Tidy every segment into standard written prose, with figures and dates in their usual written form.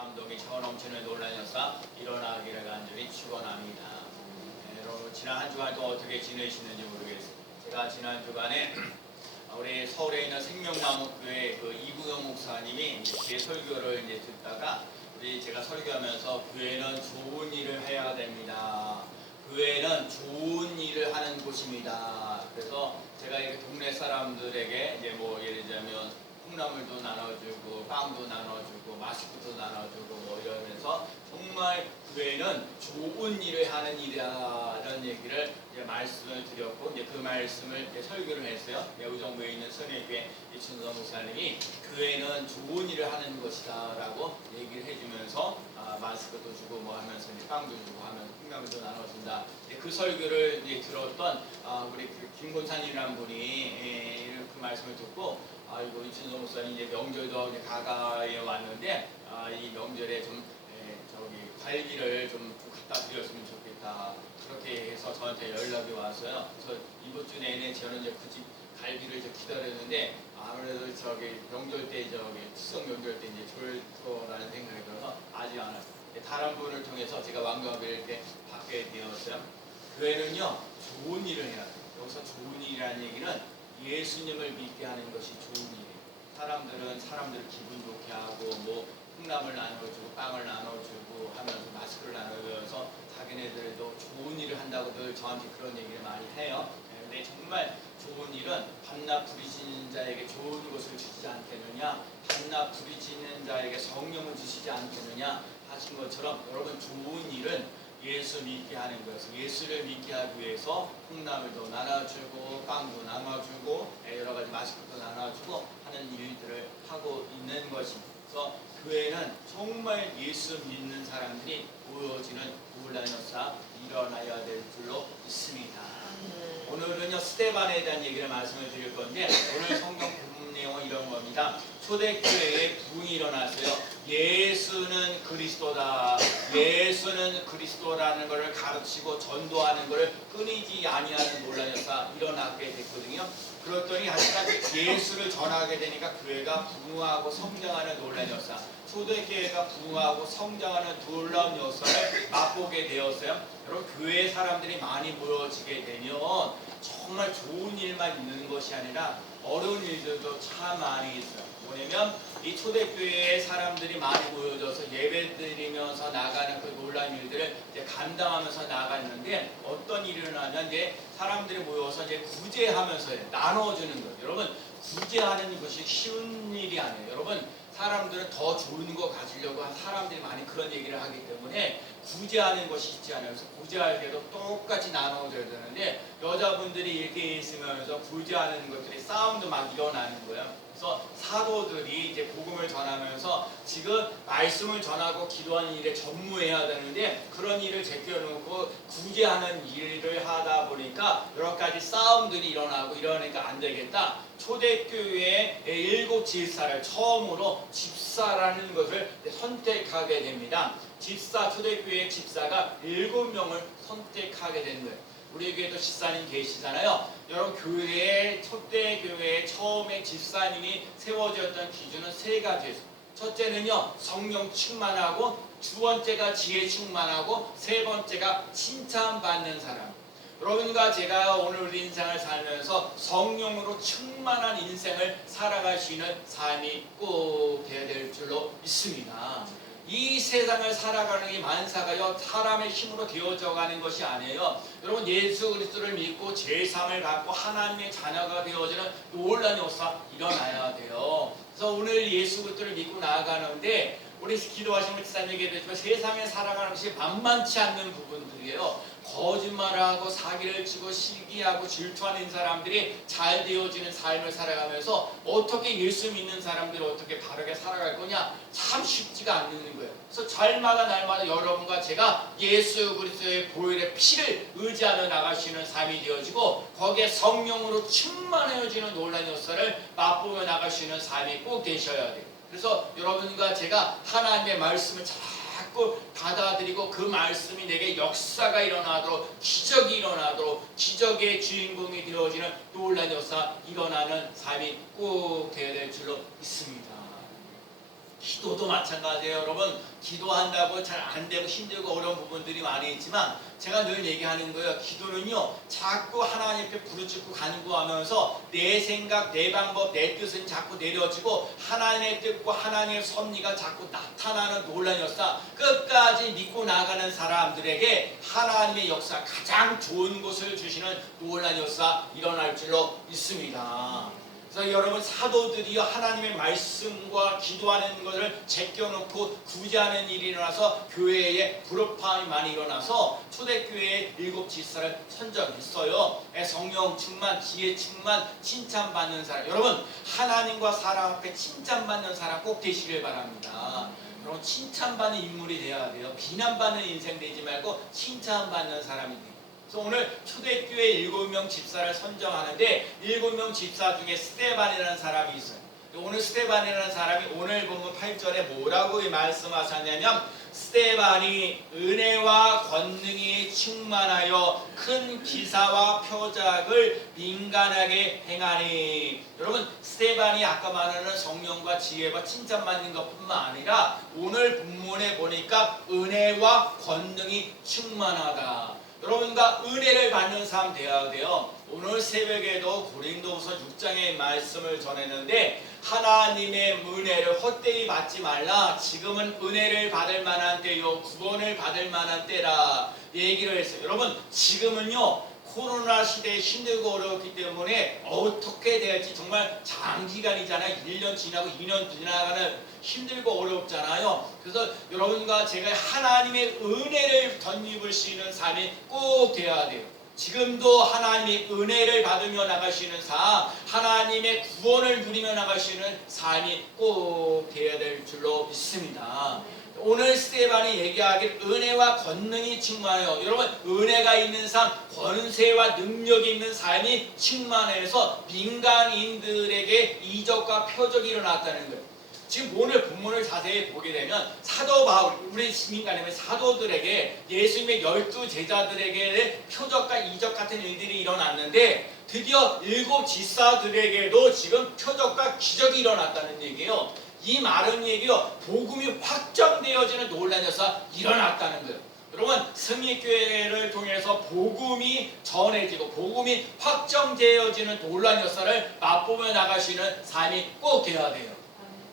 감동이 차오넘치는 놀란 역사 일어나기를 간절히 축원합니다. 여러분 지난 한 주간 또 어떻게 지내시는지 모르겠어요. 제가 지난 주간에 우리 서울에 있는 생명나무교회 그 이구영 목사님이 제 설교를 듣다가 제가 설교하면서 교회는 좋은 일을 해야 됩니다. 교회는 좋은 일을 하는 곳입니다. 그래서 제가 이렇게 동네 사람들에게 예를 들자면 콩나물도 나눠주고 빵도 나눠주고 마스크도 나눠주고 이러면서 정말 교회는 좋은 일을 하는 일이라는 얘기를 말씀을 드렸고 그 말씀을 설교를 했어요. 의정부에 있는 선회교회 이춘성 목사님이 교회는 좋은 일을 하는 것이다라고 얘기를 해주면서 마스크도 주고 하면서 빵도 주고 하면서 콩나물도 나눠준다. 그 설교를 들었던 우리 김 권사님이라는 분이 그 말씀을 듣고 이거 이춘성 목사님 명절도 가까이 왔는데 이 명절에 좀 갈비를 좀 갖다 드렸으면 좋겠다. 그렇게 해서 저한테 연락이 왔어요. 그래서 이번 주 내내 저는 굳이 갈비를 기다렸는데 아무래도 명절 때 추석 명절 때 줄 거라는 생각이 들어서 아직 안 왔어요. 다른 분을 통해서 제가 왕관을 이렇게 받게 되었어요. 교회는요 좋은 일을 해야 돼요. 여기서 좋은 일이라는 얘기는 예수님을 믿게 하는 것이 좋은 일이에요. 사람들 기분 좋게 하고 콩나물 나눠주고 빵을 나눠주고 하면서 마스크를 나눠주면서 자기네들도 좋은 일을 한다고 늘 저한테 그런 얘기를 많이 해요. 근데 정말 좋은 일은 밤낮 부리시는 자에게 좋은 것을 주시지 않겠느냐, 밤낮 부리시는 자에게 성령을 주시지 않겠느냐 하신 것처럼 여러분 좋은 일은 예수 믿게 하는 것을 예수를 믿게 하기 위해서 콩나물도 나눠주고 빵도 나눠주고 여러 가지 마스크도 나눠주고 하는 일들을 하고 있는 것입니다. 그래서 교회는 정말 예수 믿는 사람들이 모여지는 놀라운 역사 일어나야 될 줄로 믿습니다. 오늘은요 스데반에 대한 얘기를 말씀을 드릴 건데 오늘 성경 본문 내용은 이런 겁니다. 초대교회에 부흥이 일어났어요. 예수는 그리스도다. 예수는 그리스도라는 것을 가르치고 전도하는 것을 끊이지 아니하는 놀라운 역사 일어나게 됐거든요. 그랬더니 하여간 예수를 전하게 되니까 교회가 부흥하고 성장하는 놀라운 역사, 초대교회가 부흥하고 성장하는 놀라운 역사를 맛보게 되었어요. 여러분 교회 사람들이 많이 모여지게 되면 정말 좋은 일만 있는 것이 아니라 어려운 일들도 참 많이 있어요. 뭐냐면 이 초대교회의 사람들이 많이 모여져서 예배드리면서 나가는 그 놀라운 일들을 감당하면서 나갔는데 어떤 일이 일어나면 사람들이 모여서 구제하면서 나눠주는 거예요. 여러분 구제하는 것이 쉬운 일이 아니에요. 여러분 사람들은 더 좋은 거 가지려고 사람들이 많이 그런 얘기를 하기 때문에 구제하는 것이 있지 않아요. 그래서 구제할 때도 똑같이 나눠줘야 되는데 여자분들이 이렇게 있으면서 구제하는 것들이 싸움도 막 일어나는 거예요. 그래서 사도들이 복음을 전하면서 지금 말씀을 전하고 기도하는 일에 전무해야 되는데 그런 일을 제껴놓고 구제하는 일을 하다 보니까 여러 가지 싸움들이 일어나고 이러니까 안 되겠다. 초대교회의 7 집사를 처음으로 집사라는 것을 선택하게 됩니다. 초대교회 집사가 7명을 선택하게 된 거예요. 우리 교회도 집사님 계시잖아요. 여러분 초대교회의 처음에 집사님이 세워졌던 기준은 3가지예요. 첫째는요 성령 충만하고, 두 번째가 지혜 충만하고, 세 번째가 칭찬받는 사람. 여러분과 제가 오늘 우리 인생을 살면서 성령으로 충만한 인생을 살아갈 수 있는 삶이 꼭 되어야 될 줄로 믿습니다. 이 세상을 살아가는 이 만사가요 사람의 힘으로 되어져 가는 것이 아니에요. 여러분 예수 그리스도를 믿고 제3을 갖고 하나님의 자녀가 되어지는 놀라운 역사 일어나야 돼요. 그래서 오늘 예수 그리스도를 믿고 나아가는데 우리 기도하신 목사님 얘기했지만 세상에 살아가는 것이 만만치 않는 부분들이에요. 거짓말하고 사기를 치고 시기하고 질투하는 사람들이 잘 되어지는 삶을 살아가면서 어떻게 예수 믿는 사람들이 어떻게 바르게 살아갈 거냐 참 쉽지가 않는 거예요. 그래서 날마다 여러분과 제가 예수 그리스도의 보혈의 피를 의지하며 나갈 수 있는 삶이 되어지고 거기에 성령으로 충만해지는 놀라운 역사를 맛보며 나갈 수 있는 삶이 꼭 되셔야 돼요. 그래서 여러분과 제가 하나님의 말씀을 자꾸 받아들이고 그 말씀이 내게 역사가 일어나도록 기적이 일어나도록 기적의 주인공이 되어지는 놀라운 역사 일어나는 삶이 꼭 되어야 될 줄로 믿습니다. 기도도 마찬가지예요. 여러분, 기도한다고 잘 안 되고 힘들고 어려운 부분들이 많이 있지만 제가 늘 얘기하는 거예요. 기도는요, 자꾸 하나님 앞에 부르짖고 간구하면서 내 생각, 내 방법, 내 뜻은 자꾸 내려지고 하나님의 뜻과 하나님의 섭리가 자꾸 나타나는 놀라운 역사, 끝까지 믿고 나가는 사람들에게 하나님의 역사, 가장 좋은 것을 주시는 놀라운 역사 일어날 줄로 믿습니다. 그래서 여러분, 사도들이요, 하나님의 말씀과 기도하는 것을 제껴놓고 구제하는 일이 일어나서 교회에 불협화음이 많이 일어나서 초대교회의 7 지사를 선정했어요. 성령 충만, 지혜 충만, 칭찬받는 사람. 여러분, 하나님과 사람 앞에 칭찬받는 사람 꼭 되시길 바랍니다. 여러분, 칭찬받는 인물이 되어야 돼요. 비난받는 인생 되지 말고 칭찬받는 사람이 돼요. 그래서 오늘 초대교회 7명 집사를 선정하는데 7명 집사 중에 스데반이라는 사람이 있어요. 오늘 스데반이라는 사람이 오늘 보면 8절에 뭐라고 말씀하셨냐면, 스데반이 은혜와 권능이 충만하여 큰 기사와 표적을 민간하게 행하니. 여러분, 스데반이 아까 말하는 성령과 지혜와 칭찬받는 것뿐만 아니라 오늘 본문에 보니까 은혜와 권능이 충만하다. 여러분과 은혜를 받는 사람 되어야 돼요. 오늘 새벽에도 고린도후서 6장의 말씀을 전했는데, 하나님의 은혜를 헛되이 받지 말라. 지금은 은혜를 받을 만한 때요, 구원을 받을 만한 때라 얘기를 했어요. 여러분, 지금은요, 코로나 시대에 힘들고 어려웠기 때문에 어떻게 될지 정말 장기간이잖아요. 1년 지나고 2년 지나가는 힘들고 어렵잖아요. 그래서 여러분과 제가 하나님의 은혜를 덧입을 수 있는 삶이 꼭 되어야 돼요. 지금도 하나님의 은혜를 받으며 나가시는 삶, 하나님의 구원을 누리며 나가시는 삶이 꼭 되어야 될 줄로 믿습니다. 오늘 스데반이 얘기하길 은혜와 권능이 충만해요. 여러분, 은혜가 있는 삶, 권세와 능력이 있는 삶이 충만해서 민간인들에게 이적과 표적이 일어났다는 거예요. 지금 오늘 본문을 자세히 보게 되면 사도 바울, 우리 민간인의 사도들에게, 예수님의 12 제자들에게 표적과 이적 같은 일들이 일어났는데, 드디어 7 지사들에게도 지금 표적과 기적이 일어났다는 얘기예요. 이 말은 얘기요, 복음이 확정되어지는 놀라운 역사가 일어났다는 거예요. 여러분, 승리교회를 통해서 복음이 전해지고 복음이 확정되어지는 놀라운 역사를 맛보며 나가시는 삶이 꼭 되어야 돼요.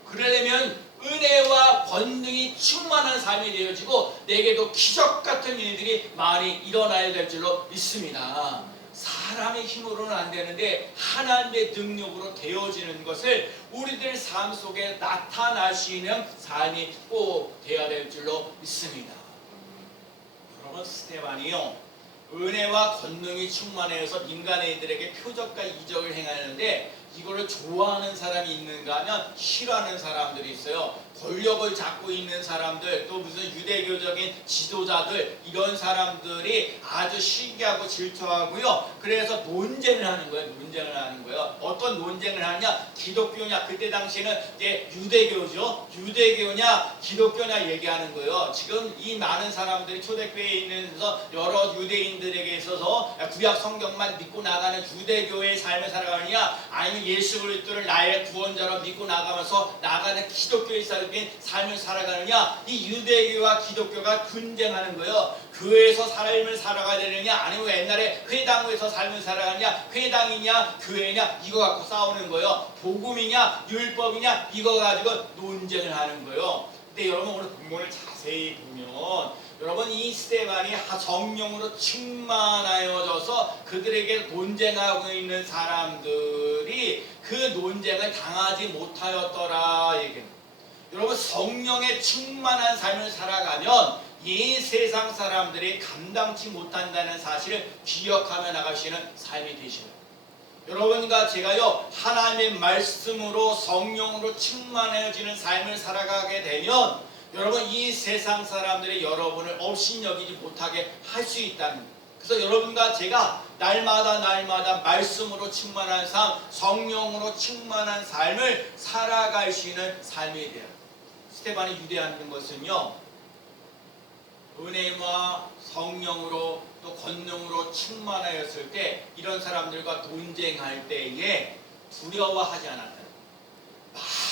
그러려면 은혜와 권능이 충만한 삶이 되어지고 내게도 기적 같은 일들이 많이 일어나야 될 줄로 믿습니다. 사람의 힘으로는 안 되는데 하나님의 능력으로 되어지는 것을 우리들 삶 속에 나타나시는 삶이 꼭 되어야 될 줄로 믿습니다. 여러분, 스데반이요, 은혜와 권능이 충만해서 민간인들에게 표적과 이적을 행하는데, 이거를 좋아하는 사람이 있는가 하면 싫어하는 사람들이 있어요. 권력을 잡고 있는 사람들, 또 무슨 유대교적인 지도자들, 이런 사람들이 아주 시기하고 질투하고요. 그래서 논쟁을 하는 거예요. 논쟁을 하는 거예요. 어떤 논쟁을 하냐? 기독교냐? 그때 당시에는 이제 유대교죠. 유대교냐? 기독교냐 얘기하는 거예요. 지금 이 많은 사람들이 초대교회에 있는서 여러 유대인들에게 있어서 구약 성경만 믿고 나가는 유대교의 삶을 살아가느냐, 아니면 예수 그리스도를 나의 구원자로 믿고 나가면서 나가는 기독교의 삶을 살아가느냐, 이 유대교와 기독교가 분쟁하는 거예요. 교회에서 삶을 살아가야 되느냐, 아니면 옛날에 회당에서 삶을 살아가느냐, 회당이냐 교회냐, 이거 갖고 싸우는 거예요. 복음이냐 율법이냐, 이거 가지고 논쟁을 하는 거예요. 근데 여러분, 오늘 본문을 자세히 보면 여러분, 이 스데반이 성령으로 충만하여져서 그들에게 논쟁하고 있는 사람들이 그 논쟁을 당하지 못하였더라 얘기합니다. 여러분, 성령의 충만한 삶을 살아가면 이 세상 사람들이 감당치 못한다는 사실을 기억하며 나가시는 삶이 되시는, 여러분과 제가요, 하나님의 말씀으로 성령으로 충만해지는 삶을 살아가게 되면 여러분, 이 세상 사람들이 여러분을 업신여기지 못하게 할 수 있다는 거예요. 그래서 여러분과 제가 날마다 말씀으로 충만한 삶, 성령으로 충만한 삶을 살아갈 수 있는 삶이 돼요. 스데반이 유대하는 것은요, 은혜와 성령으로 또 권능으로 충만하였을 때 이런 사람들과 논쟁할 때에 두려워하지 않았다.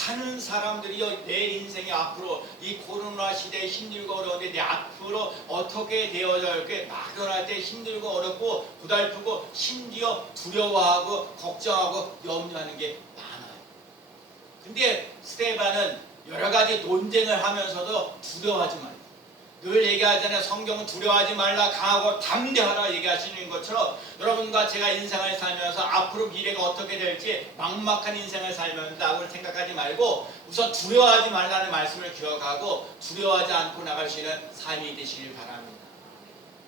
많은 사람들이요 내 인생이 앞으로 이 코로나 시대에 힘들고 어려운데 내 앞으로 어떻게 되어져 이렇게 막연할 때 힘들고 어렵고 고달프고 심지어 두려워하고 걱정하고 염려하는 게 많아요. 근데 스데반은 여러 가지 논쟁을 하면서도 두려워하지 말고, 늘 얘기하잖아요. 성경은 두려워하지 말라, 강하고 담대하라 얘기하시는 것처럼 여러분과 제가 인생을 살면서 앞으로 미래가 어떻게 될지 막막한 인생을 살면다고 생각하지 말고 우선 두려워하지 말라는 말씀을 기억하고 두려워하지 않고 나갈 수 있는 삶이 되시길 바랍니다.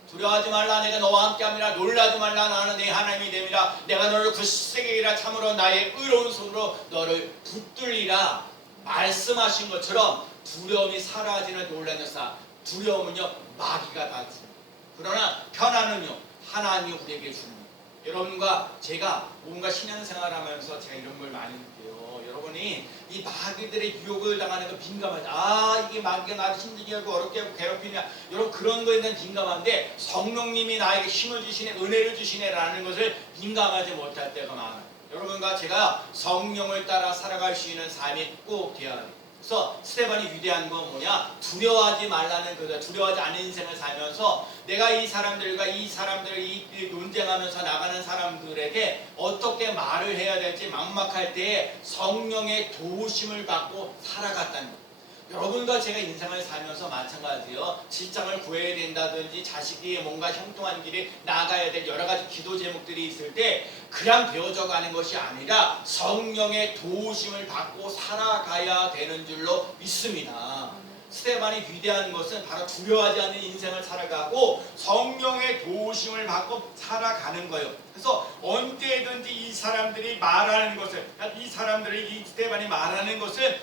두려워하지 말라, 내가 너와 함께함이라. 놀라지 말라, 나는 내 하나님이 됨이라. 내가 너를 굳세게 이라. 참으로 나의 의로운 손으로 너를 붙들리라 말씀하신 것처럼 두려움이 사라지는 놀라는 역사. 두려움은요 마귀가 다 줍니다. 그러나 편안은요 하나님이 우리에게 줍니다. 여러분과 제가 뭔가 신앙생활하면서 제가 이런 걸 많이 느껴요. 여러분이 이 마귀들의 유혹을 당하는 거 민감하죠. 이게 마귀가 나를 힘들게 하고 어렵게 하고 괴롭히냐, 여러분 그런 거에 대한 민감한데 성령님이 나에게 힘을 주시네, 은혜를 주시네 라는 것을 민감하지 못할 때가 많아요. 여러분과 제가 성령을 따라 살아갈 수 있는 삶이 꼭 되어야 돼요. 그래서 스데반이 위대한 건 뭐냐? 두려워하지 말라는 거다. 두려워하지 않은 인생을 살면서 내가 이 사람들을 논쟁하면서 나가는 사람들에게 어떻게 말을 해야 될지 막막할 때에 성령의 도우심을 받고 살아갔다는 것. 여러분과 제가 인생을 살면서 마찬가지예요. 직장을 구해야 된다든지 자식이 뭔가 형통한 길에 나가야 될 여러 가지 기도 제목들이 있을 때 그냥 되어져 가는 것이 아니라 성령의 도우심을 받고 살아가야 되는 줄로 믿습니다. 스데반이 위대한 것은 바로 두려워하지 않는 인생을 살아가고 성령의 도우심을 받고 살아가는 거예요. 그래서 언제든지 이 사람들이 말하는 것을, 이 스데반이 말하는 것을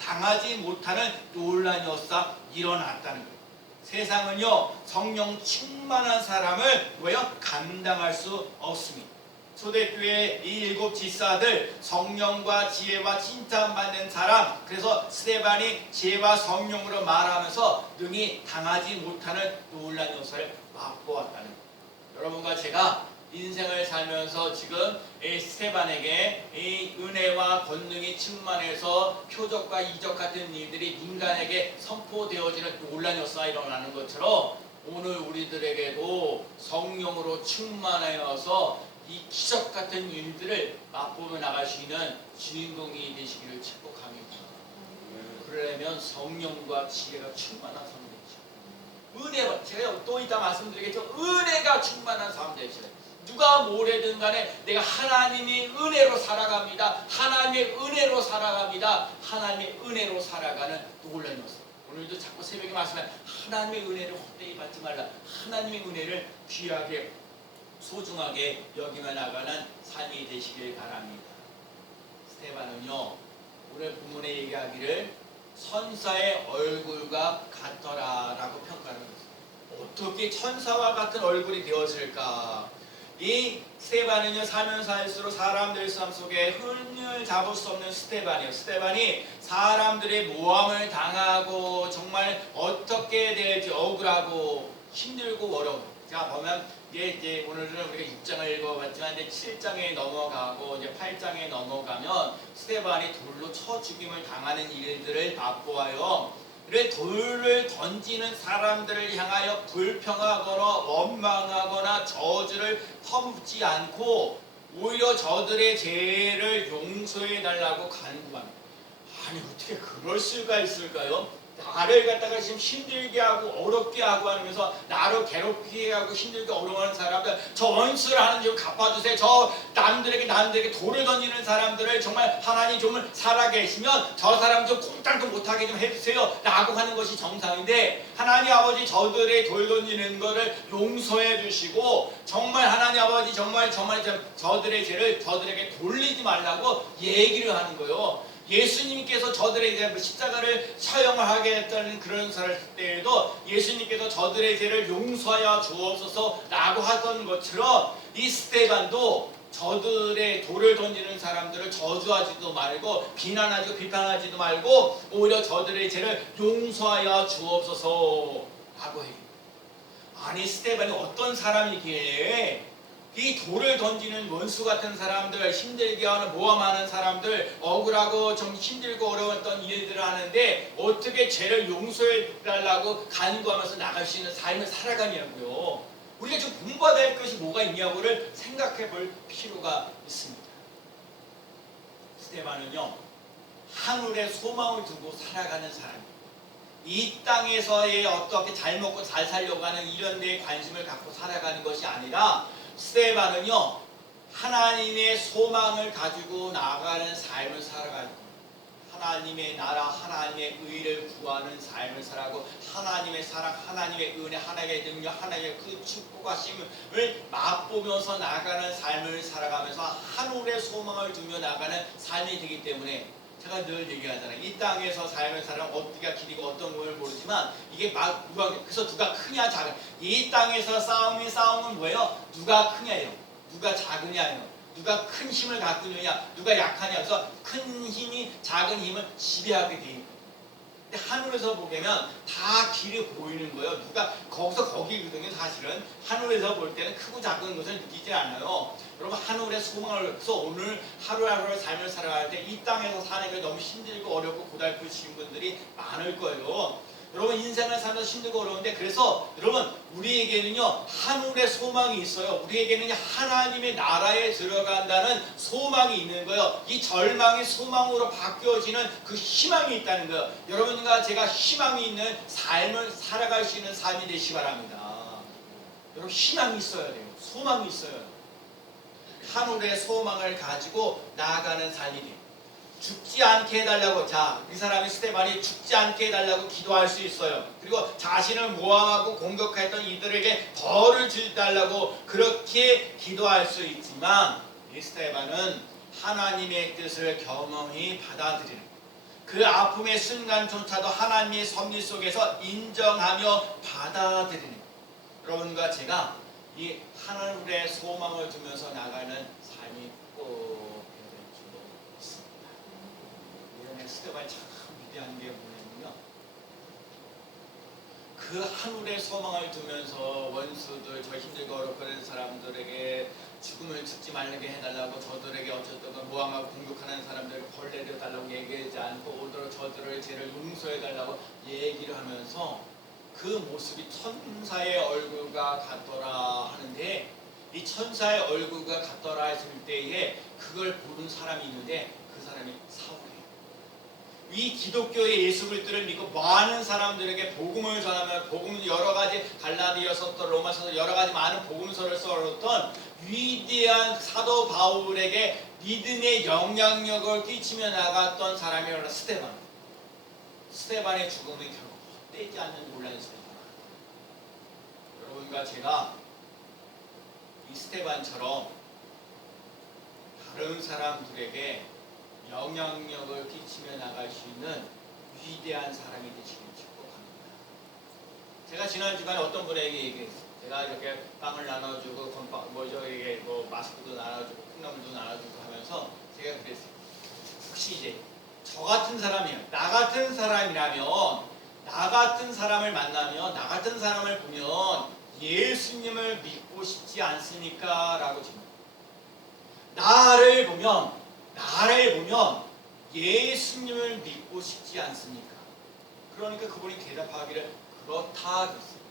당하지 못하는 놀라운 역사 일어났다는 거예요. 세상은요 성령 충만한 사람을 감당할 수 없습니다. 초대교회 이 7 지사들 성령과 지혜와 칭찬받는 사람, 그래서 스데반이 지혜와 성령으로 말하면서 능히 당하지 못하는 놀라운 역사를 맛보았다는 거예요. 여러분과 제가 인생을 살면서 지금 이 스데반에게 이 은혜와 권능이 충만해서 표적과 이적 같은 일들이 인간에게 선포되어지는 놀라운 역사가 일어나는 것처럼 오늘 우리들에게도 성령으로 충만하여서 이 기적 같은 일들을 맛보며 나갈 수 있는 주인공이 되시기를 축복합니다. 그러려면 성령과 지혜가 충만한 삶 되시죠. 은혜가, 제가 또 이따 말씀드리겠지만 은혜가 충만한 삶 되시죠. 누가 뭐래든 간에 내가 하나님의 은혜로 살아갑니다. 하나님의 은혜로 살아갑니다. 하나님의 은혜로 살아가는 놀라운 역사. 오늘도 자꾸 새벽에 말씀하면 하나님의 은혜를 헛되이 받지 말라. 하나님의 은혜를 귀하게 소중하게 여기며 나가는 삶이 되시길 바랍니다. 스데반은요 오늘 본문에 얘기하기를 천사의 얼굴과 같더라 라고 평가를 했어요. 어떻게 천사와 같은 얼굴이 되었을까? 이 스데반은요 살면서 할수록 사람들 삶 속에 흠을 잡을 수 없는 스데반이에요. 스데반이 사람들의 모함을 당하고 정말 어떻게 될지 억울하고 힘들고 어려워. 자 보면 이제 오늘은 우리가 6장을 읽어봤지만 이제 7장에 넘어가고 이제 8장에 넘어가면 스데반이 돌로 쳐 죽임을 당하는 일들을 맛보아요. 그래 돌을 던지는 사람들을 향하여 불평하거나 원망하거나 저주를 퍼붓지 않고 오히려 저들의 죄를 용서해 달라고 간구합니다. 아니 어떻게 그럴 수가 있을까요? 나를 갖다가 지금 힘들게 하고 어렵게 하고 하면서 나를 괴롭히게 하고 힘들게 어려워하는 사람들, 저 원수를 하는 좀 갚아주세요. 저 남들에게 돌을 던지는 사람들을 정말 하나님 좀 살아계시면 저 사람 좀 꼼짝도 못하게 좀 해주세요 라고 하는 것이 정상인데, 하나님 아버지 저들의 돌 던지는 것을 용서해 주시고 정말 하나님 아버지 정말 저들의 죄를 저들에게 돌리지 말라고 얘기를 하는 거예요. 예수님께서 저들에 대한 십자가를 사용하게 했다는 그런 때에도 예수님께서 저들의 죄를 용서하여 주옵소서 라고 하던 것처럼 이 스데반도 저들의 돌을 던지는 사람들을 저주하지도 말고 비판하지도 말고 오히려 저들의 죄를 용서하여 주옵소서 라고 해요. 아니 스데반이 어떤 사람이기에 이 돌을 던지는 원수 같은 사람들, 힘들게 하는 모함하는 사람들, 억울하고 좀 힘들고 어려웠던 일들을 하는데 어떻게 죄를 용서해 달라고 간구하면서 나갈 수 있는 삶을 살아가냐고요. 우리가 좀 공부해야 될 것이 뭐가 있냐고를 생각해 볼 필요가 있습니다. 스데반은요, 하늘에 소망을 두고 살아가는 사람이에요. 이 땅에서의 어떻게 잘 먹고 잘 살려고 하는 이런 데 관심을 갖고 살아가는 것이 아니라 스데반은요, 하나님의 소망을 가지고 나아가는 삶을 살아가는 거예요. 하나님의 나라, 하나님의 의를 구하는 삶을 살아가고 하나님의 사랑, 하나님의 은혜, 하나님의 능력, 하나님의 그 축복하심을 맛보면서 나아가는 삶을 살아가면서 하늘의 소망을 두며 나아가는 삶이 되기 때문에 제가 늘 얘기하잖아요. 이 땅에서 삶을 살아가면 어디가 길이고 어떤 걸 모르지만 이게 막 그래서 누가 크냐 작은 이 땅에서 싸움은 뭐예요? 누가 크냐예요. 누가 작으냐예요. 누가 큰 힘을 갖고 있느냐, 누가 약하냐. 그래서 큰 힘이 작은 힘을 지배하게 돼 있는. 근데 하늘에서 보면 다 길이 보이는 거예요. 누가 거기서 거기거든요. 사실은 하늘에서 볼 때는 크고 작은 것을 느끼지 않아요. 여러분 하늘의 소망을 그래서 오늘 하루하루의 삶을 살아갈 때 이 땅에서 사는 게 너무 힘들고 어렵고 고달프신 분들이 많을 거예요. 여러분 인생을 살면서 힘들고 어려운데 그래서 여러분 우리에게는요 하늘의 소망이 있어요. 우리에게는 하나님의 나라에 들어간다는 소망이 있는 거예요. 이 절망이 소망으로 바뀌어지는 그 희망이 있다는 거예요. 여러분과 제가 희망이 있는 삶을 살아갈 수 있는 삶이 되시기 바랍니다. 여러분 희망이 있어야 돼요. 소망이 있어야 돼요. 하늘의 소망을 가지고 나아가는 삶이 돼요. 죽지 않게 해달라고 이 사람이 스데반이 죽지 않게 해달라고 기도할 수 있어요. 그리고 자신을 모함하고 공격했던 이들에게 벌을 주달라고 그렇게 기도할 수 있지만 이 스데반은 하나님의 뜻을 경험히 받아들이는 그 아픔의 순간조차도 하나님의 섭리 속에서 인정하며 받아들이는 여러분과 제가 이 하늘의 소망을 두면서 나가는 삶이 꼭 스데반이 참 위대한 게 뭐냐면요, 그 하늘의 소망을 두면서 원수들, 저 힘들고 어렵고 사람들에게 죽음을 죽지 말게 해달라고 저들에게 어쨌든 모함하고 공격하는 사람들을 벌 내려달라고 얘기하지 않고 오히려 저들의 죄를 용서해달라고 얘기를 하면서 그 모습이 천사의 얼굴과 같더라 하는데 이 천사의 얼굴과 같더라 했을 때에 그걸 보는 사람이 있는데 그 사람이 사울이에요. 이 기독교의 예수 그리스도를 믿고 많은 사람들에게 복음을 전하며 복음 여러 가지 갈라디아서부터 로마서부터 여러 가지 많은 복음서를 써왔던 위대한 사도 바울에게 믿음의 영향력을 끼치며 나갔던 사람이 바로 스데반. 스데반의 죽음이 결국 헛되지 않는 논란이 있습니다. 여러분과 제가 이 스데반처럼 다른 사람들에게 영향력을 끼치며 나갈 수 있는 위대한 사람이 되시길 축복합니다. 제가 지난 주간에 어떤 분에게 얘기했어요. 제가 이렇게 빵을 나눠주고 이게 마스크도 나눠주고 콩나물도 나눠주고 하면서 제가 그랬어요. 혹시 이제 저 같은 사람이요, 나 같은 사람이라면 나 같은 사람을 만나면 나 같은 사람을 보면 예수님을 믿고 싶지 않습니까? 라고 질문해요. 나를 보면 예수님을 믿고 싶지 않습니까? 그러니까 그분이 대답하기를 그렇다 그랬어요.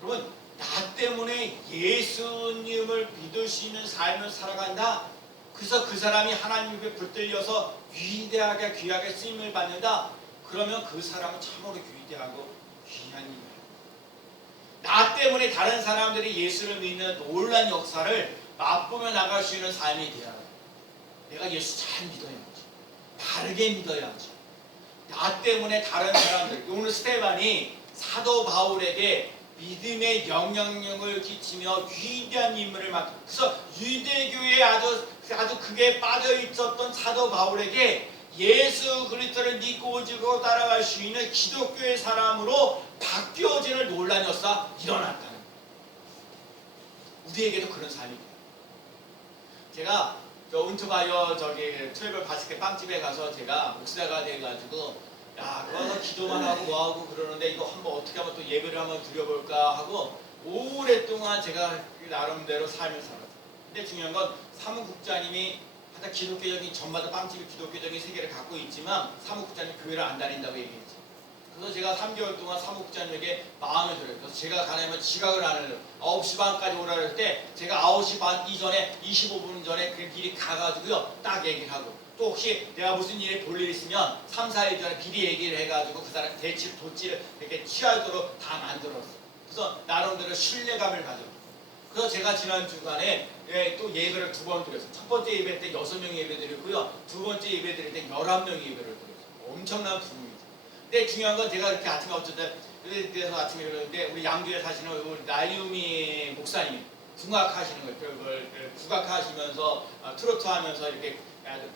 여러분 나 때문에 예수님을 믿을 수 있는 삶을 살아간다. 그래서 그 사람이 하나님 앞에 붙들려서 위대하게 귀하게 쓰임을 받는다. 그러면 그 사람은 참으로 위대하고 귀한 일이에요. 나 때문에 다른 사람들이 예수를 믿는 놀라운 역사를 맛보며 나갈 수 있는 삶이 돼야 해요. 내가 예수 잘 믿어야지. 바르게 믿어야지. 나 때문에 다른 사람들, 오늘 스데반이 사도 바울에게 믿음의 영향력을 끼치며 위대한 인물을 맡고, 그래서 유대교에 아주 크게 빠져 있었던 사도 바울에게 예수 그리스도를 믿고 오지고 따라갈 수 있는 기독교의 사람으로 바뀌어지는 논란이 일어났다는 거예요. 우리에게도 그런 삶이 돼요. 제가 운투바이어 트래블 바스켓 빵집에 가서 제가 목사가 돼가지고 거기서 기도만 하고 뭐하고 그러는데 이거 한번 어떻게 하면 또 예배를 한번 드려볼까 하고 오랫동안 제가 나름대로 삶을 살았어요. 근데 중요한 건 사무국장님이 하여튼 기독교적인 전마다 빵집이 기독교적인 세계를 갖고 있지만 사무국장님 교회를 안 다닌다고 얘기했죠. 그래서 제가 3개월 동안 사무국장님에게 마음을 들어요. 그래서 제가 가려면 지각을 안 해요. 9시 반까지 오라 그럴 때 제가 9시 반 이전에 25분 전에 그 미리 가가지고요. 딱 얘기를 하고 또 혹시 내가 무슨 일에 볼 일 있으면 3, 4일 전에 미리 얘기를 해가지고 그 사람 대치 도치를 이렇게 취하도록 다 만들었어요. 그래서 나름대로 신뢰감을 가져요. 그래서 제가 지난 주간에 또 예배를 2번 드렸어요. 첫 번째 예배 때 6명이 예배 드렸고요. 두 번째 예배 드릴 때 11명이 예배를 드렸어요. 엄청난 부흥이죠. 근데 중요한 건 제가 이렇게 아침에 어쨌든 그래서 아침에 그러는데 우리 양주에 사시는 우리 나유미 목사님 국악하시는 거예요. 그걸 국악하시면서 트로트 하면서 이렇게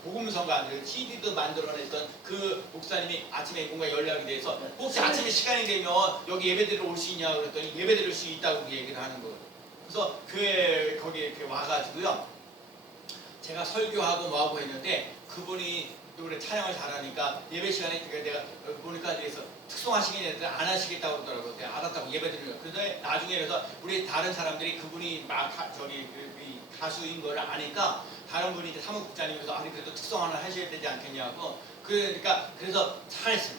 복음성가 CD도 만들어냈던 그 목사님이 아침에 뭔가 연락이 돼서 혹시 아침에 시간이 되면 여기 예배드리러 올 수 있냐고 그랬더니 예배드릴 수 있다고 얘기를 하는 거예요. 그래서 교회 거기에 이렇게 와가지고요. 제가 설교하고 뭐하고 했는데 그분이 노래 찬양을 잘하니까 예배 시간에 내가 보니까 그래서 특송하시긴 했는데 안 하시겠다고 그러더라고요. 내가 알았다고 예배드리는 거예요. 그런데 나중에 그래서 우리 다른 사람들이 그분이 막 가수인 걸 아니까 다른 분이 이제 사무국장님께서 아니 그래도 특송 하나 하셔야 되지 않겠냐고 그러니까 그래서 잘했어요.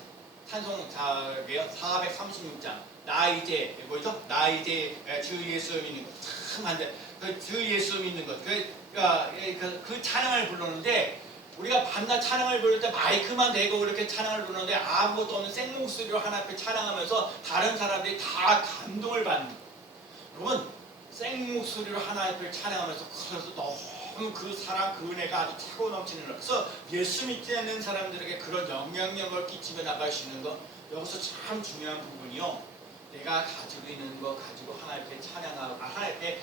찬송 자게요 436장 나 이제 뭐죠? 나 이제 주 예수 믿는 것 참 한데 주 예수 믿는 것 그러니까 그 찬양을 부르는데 우리가 밤낮 찬양을 부를 때 마이크만 대고 이렇게 찬양을 부르는데 아무것도 없는 생목소리로 하나님께 찬양하면서 다른 사람들이 다 감동을 받는 거예요. 여러분 생목소리로 하나님을 찬양하면서 그래서 너무 그 사랑 그 은혜가 아주 차고 넘치는 거예요. 그래서 예수 믿지 않는 사람들에게 그런 영향력을 끼치며 나갈 수 있는 거 여기서 참 중요한 부분이요. 내가 가지고 있는 거 가지고 하나님께 찬양하고 하나님께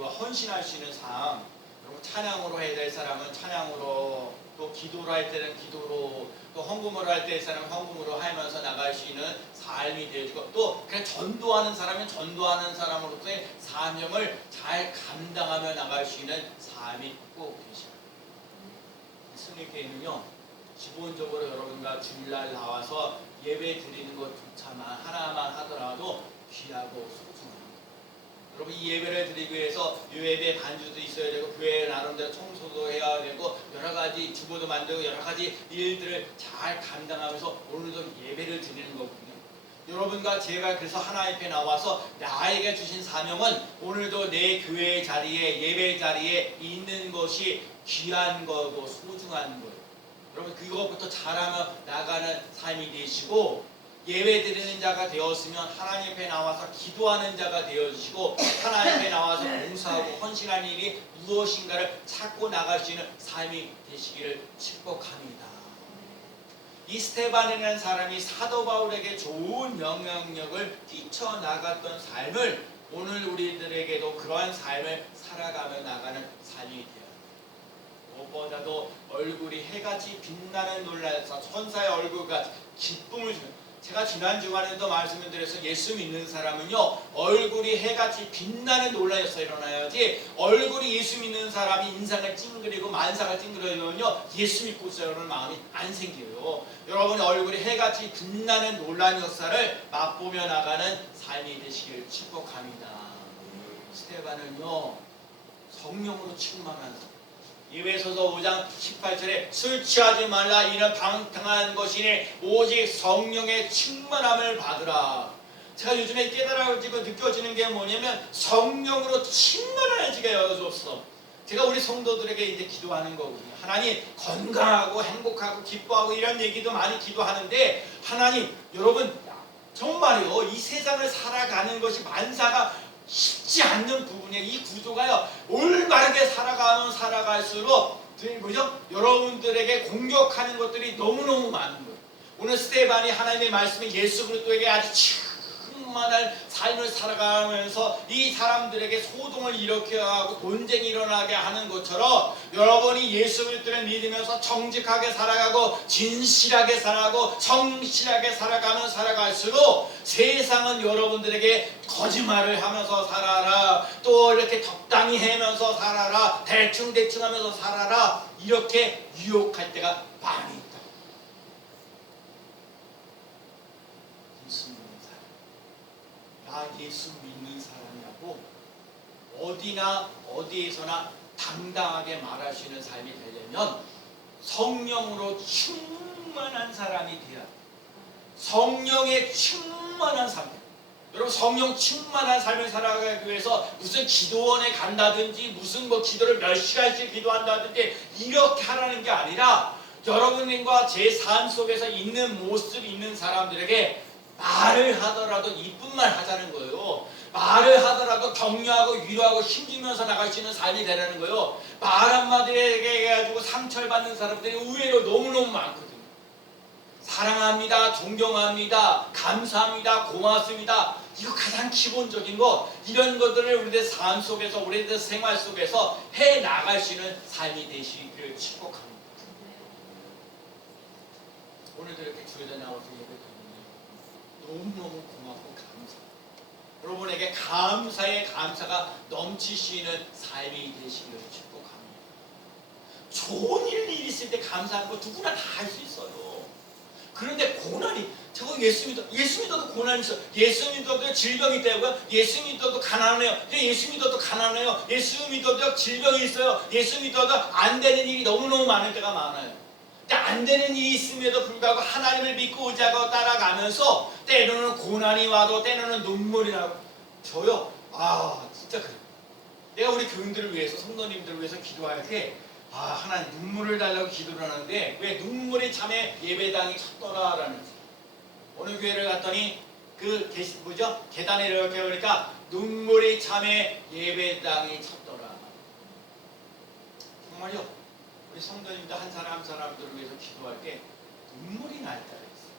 헌신할 수 있는 삶. 그리고 찬양으로 해야 될 사람은 찬양으로 또 기도로 할 때는 기도로 또 헌금으로 할 때 사람은 헌금으로 하면서 나갈 수 있는 삶이 되어지고 또 그냥 전도하는 사람은 전도하는 사람으로서의 사명을 잘 감당하며 나갈 수 있는 삶이 꼭 되시고 승리교회는요 기본적으로 여러분과 주일날 나와서 예배 드리는 것조차만 하나만 하더라도 귀하고 소중합니다. 여러분 이 예배를 드리기 위해서 예배 반주도 있어야 되고 교회 나름대로 청소도 해야 되고 여러 가지 주보도 만들고 여러 가지 일들을 잘 감당하면서 오늘도 예배를 드리는 거거든요. 여러분과 제가 그래서 하나님 앞에 나와서 나에게 주신 사명은 오늘도 내 교회 자리에 예배 자리에 있는 것이 귀한 거고 소중한 거예요. 여러분 그것부터 잘하며 나가는 삶이 되시고 예배 드리는 자가 되었으면 하나님 앞에 나와서 기도하는 자가 되어주시고 하나님 앞에 나와서 봉사하고 헌신할 일이 무엇인가를 찾고 나갈 수 있는 삶이 되시기를 축복합니다. 이 스테반이라는 사람이 사도 바울에게 좋은 영향력을 끼쳐나갔던 삶을 오늘 우리들에게도 그러한 삶을 살아가며 나가는 삶이 되어요. 무엇보다도 얼굴이 해같이 빛나는 놀라서 천사의 얼굴같이 기쁨을 주는 제가 지난 주간에도 말씀을 드려서 예수 믿는 사람은요 얼굴이 해같이 빛나는 논란에서 일어나야지 얼굴이 예수 믿는 사람이 인상을 찡그리고 만사가 찡그리면요 예수 믿고 있어요라는 마음이 안 생겨요. 여러분이 얼굴이 해같이 빛나는 논란 역사를 맛보며 나가는 삶이 되시길 축복합니다. 스테반은요 성령으로 충만한 에베소서 5장 18절에 술 취하지 말라 이는 방탕한 것이니 오직 성령의 충만함을 받으라. 제가 요즘에 깨달아지고 느껴지는 게 뭐냐면 성령으로 충만해지게 여겨줬어. 제가 우리 성도들에게 이제 기도하는 거거든요. 하나님 건강하고 행복하고 기뻐하고 이런 얘기도 많이 기도하는데 하나님 여러분 정말요 이 세상을 살아가는 것이 만사가 쉽지 않는 부분이에요. 이 구조가요 올바르게 살아가면 살아갈수록 뭐죠? 여러분들에게 공격하는 것들이 너무너무 많은 거예요. 오늘 스테반이 하나님의 말씀에 예수 그리스도에게 아주 충만한 삶을 살아가면서 이 사람들에게 소동을 일으켜야 하고 논쟁이 일어나게 하는 것처럼 여러분이 예수 그리스도를 믿으면서 정직하게 살아가고 진실하게 살아가고 성실하게 살아가면 살아갈수록 세상은 여러분들에게 거짓말을 하면서 살아라 또 이렇게 적당히 하면서 살아라 대충 하면서 살아라 이렇게 유혹할 때가 많이 있다. 나 예수 믿는 사람이라고 어디나 어디에서나 당당하게 말할 수 있는 삶이 되려면 성령으로 충만한 사람이 돼야 돼. 성령에 충만한 삶. 여러분 성령 충만한 삶을 살아가기 위해서 무슨 기도원에 간다든지 무슨 뭐 기도를 몇 시간씩 기도한다든지 이렇게 하라는 게 아니라 여러분과 제 삶 속에서 있는 모습 있는 사람들에게 말을 하더라도 이쁜 말 하자는 거예요. 말을 하더라도 격려하고 위로하고 힘주면서 나갈 수 있는 삶이 되라는 거예요. 말 한마디에 해가지고 상처를 받는 사람들이 의외로 너무너무 많거든요. 사랑합니다, 존경합니다, 감사합니다, 고맙습니다. 이거 가장 기본적인 거, 이런 것들을 우리들 삶 속에서 우리들 생활 속에서 해 나갈 수 있는 삶이 되시기를 축복합니다. 오늘도 이렇게 교회에 나와서 예배드리니 너무너무 고맙고 감사합니다. 여러분에게 감사의 감사가 넘치시는 삶이 되시기를 축복합니다. 좋은 일이 있을 때 감사하는 거 누구나 다 할 수 있어요. 그런데 고난이, 저거 예수 믿어도 고난이 있어. 예수 믿어도 질병이 있다고요? 예수 믿어도 가난해요. 예수 믿어도 가난해요. 예수 믿어도 질병이 있어요. 예수 믿어도 안 되는 일이 너무너무 많을 때가 많아요. 안 되는 일이 있음에도 불구하고 하나님을 믿고 의지하고 따라가면서 때로는 고난이 와도 때로는 눈물이 나고 저요. 진짜 그래요. 내가 우리 교인들을 위해서 성도님들을 위해서 기도할 때 하나님 눈물을 달라고 기도를 하는데 왜 눈물이 참에 예배당이 쳤더라라는 거지. 어느 교회를 갔더니 계단에 이렇게 오니까 눈물이 참에 예배당이 쳤더라. 정말요. 우리 성도님들 한 사람 한 사람들을 위해서 기도할 때 눈물이 날 때가 있어요.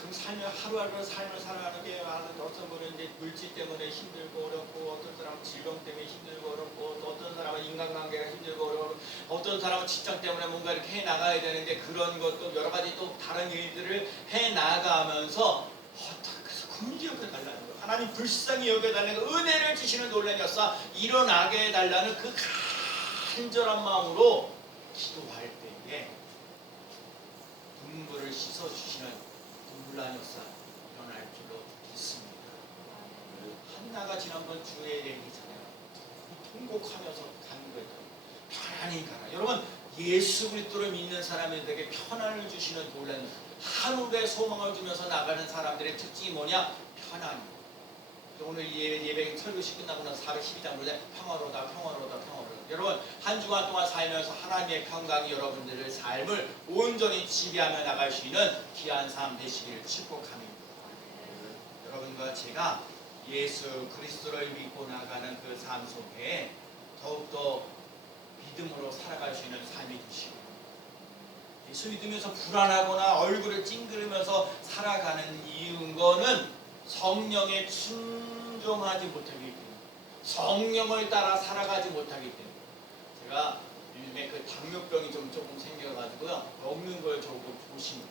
그럼 하루하루 삶을 살아가는 게 어떤 분은 이제 물질 때문에 힘들고 어렵고 어떤 사람은 질병 때문에 힘들고 어렵고 또 어떤 사람은 인간관계가 힘들고 어렵고 어떤 사람은 직장 때문에 뭔가 이렇게 해 나가야 되는데 그런 것도 여러 가지 또 다른 일들을 해 나가면서 그래서 긍휼히 여겨달라는 거예요. 하나님 불쌍히 여겨달라는 거, 은혜를 주시는 놀라는 역사 일어나게 해달라는 그 간절한 마음으로 기도할 때에 눈물을 씻어주시는 놀라운 역사 일어날 줄로 믿습니다. 한나가 지난번 주에 얘기 전에 통곡하면서 가는 거예요. 편안히 가라. 여러분 예수 그리스도를 믿는 사람들에게 편안을 주시는 놀라운 하늘의 소망을 주면서 나가는 사람들의 특징이 뭐냐? 편안. 오늘 예배 설교시 끝나고 나서 412장 보자. 평화로다. 여러분 한 주간 동안 살면서 하나님의 평강이 여러분들의 삶을 온전히 지배하며 나갈 수 있는 귀한 삶 되시기를 축복합니다. 여러분과 제가 예수 그리스도를 믿고 나가는 그 삶 속에 더욱더 믿음으로 살아갈 수 있는 삶이 되시고 예수 믿으면서 불안하거나 얼굴을 찡그리면서 살아가는 이유는 성령에 순종하지 못하기 때문에 성령을 따라 살아가지 못하기 때문에 제가 요즘에 그 당뇨병이 조금 생겨가지고요 먹는 걸 조금 조심해요.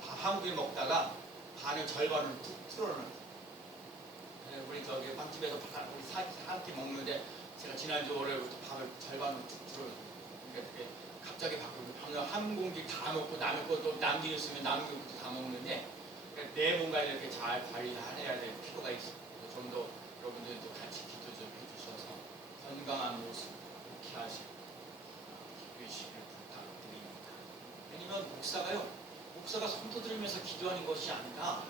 밥 한 그릇 먹다가 반을 절반을 툭 틀어놔요. 우리 저기 빵집에서 우리 함께 먹는데 제가 지난주 월요일부터 밥을 절반으로 툭 틀어요. 그러니까 갑자기 방금 한 공기 다 먹고 남의 것도 남긴 있으면 남긴 것도 다 먹는데 내 몸과 이렇게 잘 관리해야 될 필요가 있어요. 좀 더 여러분들도 같이 기도 좀 해주셔서 건강한 모습 유지하시고 기도하시길 부탁드립니다. 왜냐면 목사가 성도들을 위해서 기도하는 것이 아니라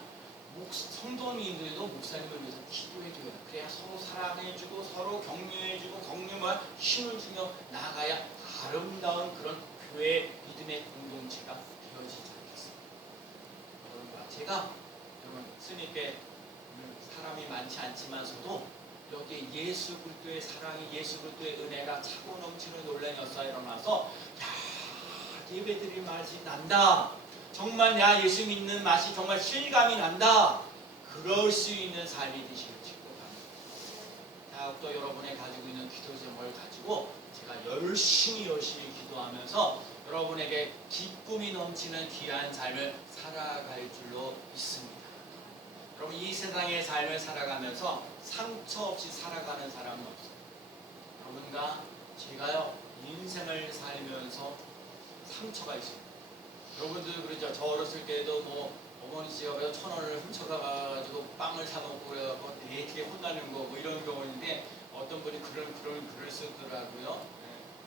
성도님들도 목사님을 위해서 기도해줘요. 그래야 서로 사랑해주고 서로 격려해주고 격려와 힘을 주며 나아가야 아름다운 그런 교회 믿음의 공동체가 되어지지 않겠습니까? 여러분과 제가 여러분 스님께 사람이 많지 않지만서도 여기 예수 그리스도의 사랑이 예수 그리스도의 은혜가 차고 넘치는 놀라운 역사가 일어나서 예배드릴 맛이 난다. 정말 나 예수 믿는 맛이 정말 실감이 난다. 그럴 수 있는 삶이 되시길 축복합니다. 또 여러분이 가지고 있는 기도 제목을 가지고 제가 열심히 기도하면서 여러분에게 기쁨이 넘치는 귀한 삶을 살아갈 줄로 믿습니다. 여러분 이 세상의 삶을 살아가면서 상처 없이 살아가는 사람은 없어요. 여러분과 제가요 인생을 살면서 상처가 있어요. 여러분들 그러죠. 저 어렸을 때도 어머니 집 앞에서 1,000원을 훔쳐가가지고 빵을 사 먹고 그래갖고 되게 혼나는 거 뭐 이런 경우인데 어떤 분이 그런 글을 쓰더라고요.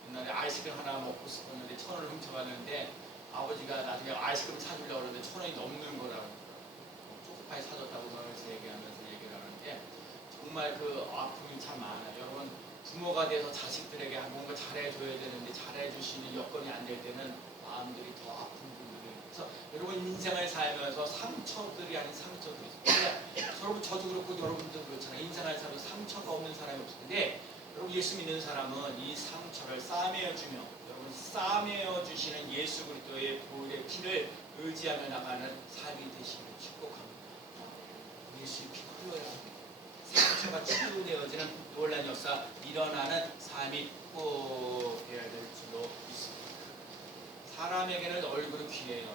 옛날에 아이스크림 하나 먹고 싶었는데 1,000원을 훔쳐가는데 아버지가 나중에 아이스크림 사주려고 그러는데 1,000원이 넘는 거라고 초코파이 사줬다고 그러면서 얘기하면서 얘기를 하는데 정말 그 아픔이 참 많아요. 여러분 부모가 돼서 자식들에게 뭔가 잘해줘야 되는데 잘해줄 수 있는 여건이 안 될 때는 마음들이 더 아픈 분들이 그래서 여러분 인생을 살면서 상처들이 아닌 상처들이 있어요. 여러분 저도 그렇고 여러분도 그렇잖아요. 인생을 살면서 상처가 없는 사람이 없을 텐데 여러분 예수 믿는 사람은 이 상처를 싸매어주며 여러분 싸매어주시는 예수 그리스도의 보혈의 피를 의지하며 나가는 삶이 되시기를 축복합니다. 예수의 피 흘러야 합니다. 상처가 치유되어지는 놀라운 역사 일어나는 삶이 꼭 되어야 될 줄로 믿습니다. 사람에게는 얼굴이 귀해요.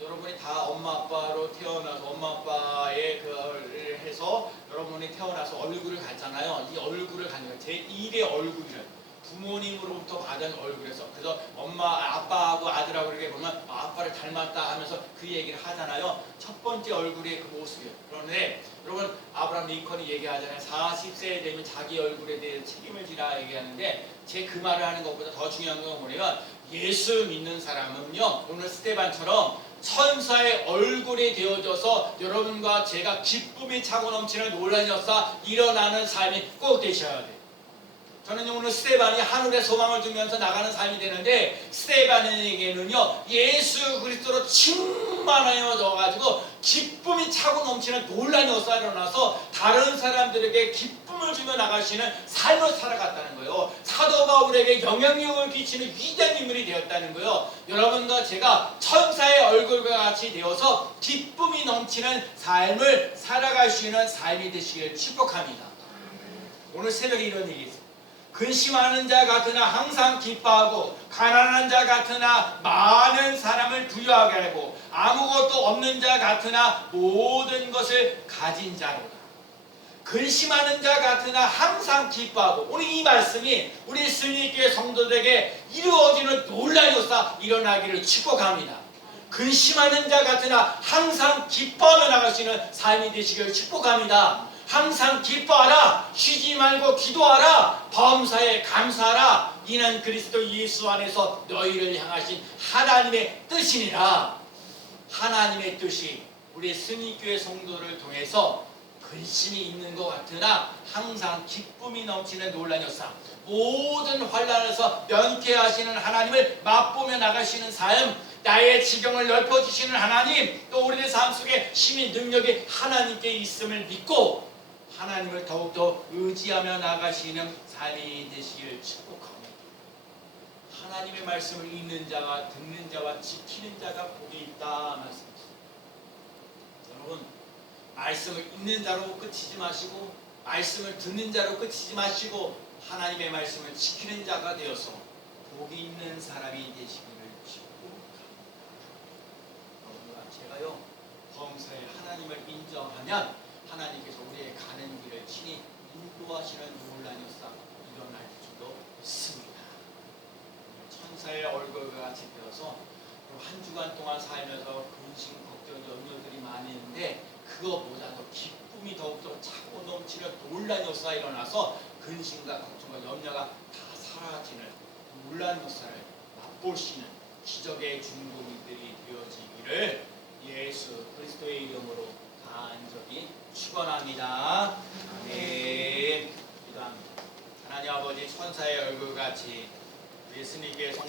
여러분이 다 엄마 아빠로 태어나서 엄마 아빠의 그걸 해서 여러분이 태어나서 얼굴을 갖잖아요. 이 얼굴을 갖는 거예요. 제1의 얼굴이라는 부모님으로부터 받은 얼굴에서 그래서 엄마 아빠하고 아들하고 이렇게 보면 아빠를 닮았다 하면서 그 얘기를 하잖아요. 첫 번째 얼굴의 그 모습이에요. 그런데 여러분 아브라함 링컨이 얘기하잖아요. 40세 되면 자기 얼굴에 대해 책임을 지라 얘기하는데 제 그 말을 하는 것보다 더 중요한 건 뭐냐면 예수 믿는 사람은요 오늘 스테반처럼 천사의 얼굴이 되어져서 여러분과 제가 기쁨이 차고 넘치는 놀라운 역사 일어나는 삶이 꼭 되셔야 돼요. 저는 오늘 스테반이 하늘의 소망을 주면서 나가는 삶이 되는데 스테반에게는요 예수 그리스도로 충만하여져 가지고 기쁨이 차고 넘치는 놀라운 역사가 일어나서 다른 사람들에게 기쁨을 주며 나가시는 삶을 살아갔다는 거예요. 사도 바울에게 영향력을 끼치는 위대한 인물이 되었다는 거예요. 여러분과 제가 천사의 얼굴과 같이 되어서 기쁨이 넘치는 삶을 살아갈 수 있는 삶이 되시기를 축복합니다. 오늘 새벽에 이런 얘기 있어요. 근심하는 자 같으나 항상 기뻐하고 가난한 자 같으나 많은 사람을 부유하게 하고 아무것도 없는 자 같으나 모든 것을 가진 자로다. 근심하는 자 같으나 항상 기뻐하고 오늘 이 말씀이 우리 스님교회 성도들에게 이루어지는 놀라운 역사 일어나기를 축복합니다. 근심하는 자 같으나 항상 기뻐하며 나갈 수 있는 삶이 되시기를 축복합니다. 항상 기뻐하라. 쉬지 말고 기도하라. 범사에 감사하라. 이는 그리스도 예수 안에서 너희를 향하신 하나님의 뜻이니라. 하나님의 뜻이 우리 스님교회 성도를 통해서 근심이 있는 것 같으나 항상 기쁨이 넘치는 놀라운 역사 모든 환난에서 면케하시는 하나님을 맛보며 나가시는 삶 나의 지경을 넓혀주시는 하나님 또 우리의 삶 속에 힘이 능력이 하나님께 있음을 믿고 하나님을 더욱더 의지하며 나가시는 삶이 되시길 축복합니다. 하나님의 말씀을 읽는 자와 듣는 자와 지키는 자가 복이 있다 말씀하십니다. 여러분 말씀을 읽는 자로 끝이지 마시고 말씀을 듣는 자로 끝이지 마시고 하나님의 말씀을 지키는 자가 되어서 복이 있는 사람이 되시기를 축복합니다. 제가요 범사에 하나님을 인정하면 하나님께서 우리의 가는 길을 친히 인도하시는 놀라운 역사 일어날 줄도 믿습니다. 천사의 얼굴과 같이 되어서 한 주간 동안 살면서 근심, 걱정, 염려들이 많이 있는데 그것보다도 기쁨이 더욱더 차고 넘치는 놀라운 역사가 일어나서 근심과 걱정과 염려가 다 사라지는 놀라운 역사를 맛볼 수 있는 기적의 중보기들이 되어지기를 예수 그리스도의 이름으로 간절히 축원합니다. 아멘. 기도합니다. 하나님 아버지 천사의 얼굴같이 예수님께